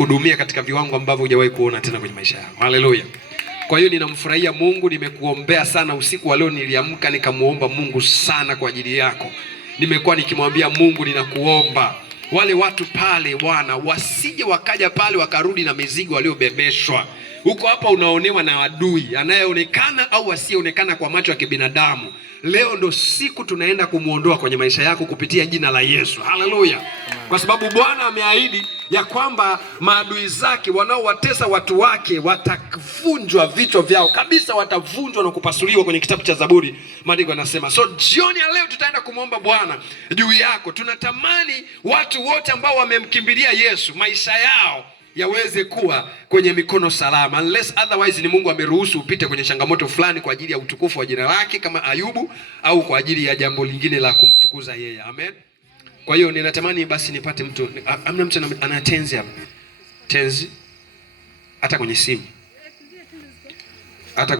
kudumia katika viwango ambavyo hujawahi kuona tena kwenye maisha yako. Haleluya. Kwa hiyo ninamfurahia Mungu, nimekuombea sana usiku wa leo, niliamka nikamuomba Mungu sana kwa ajili yako. Nimekuwa nikimwambia Mungu, ninakuomba wale watu pale Bwana wasije wakaja pale wakarudi na mizigo waliobebeshwa. Huko hapa unaonewa na adui anayeonekana au asiyeonekana kwa macho ya kibinadamu. Leo ndo siku tunaenda kumuondoa kwenye maisha yako kupitia jina la Yesu. Haleluya. Kwa sababu Bwana ameahidi ya kwamba maadui zake wanaowatesa watu wake watavunjwa vichwa vyao kabisa, watavunjwa na kupasuliwa kwenye kitabu cha Zaburi. Maandiko yanasema. So jioni ya leo tutaenda kumwomba Bwana juu yako. Tunatamani watu wote ambao wamemkimbilia Yesu maisha yao yaweze kuwa kwenye mikono salama, unless otherwise ni Mungu ameruhusu upite kwenye changamoto fulani kwa ajili ya utukufu wa jina lake kama Ayubu, au kwa ajili ya jambo lingine la kumtukuza yeye. Amen. Kwa hiyo ninatamani basi nipate mtu, amna mtu ana tenzi hapa. Tenzi hata kwenye simu. Hata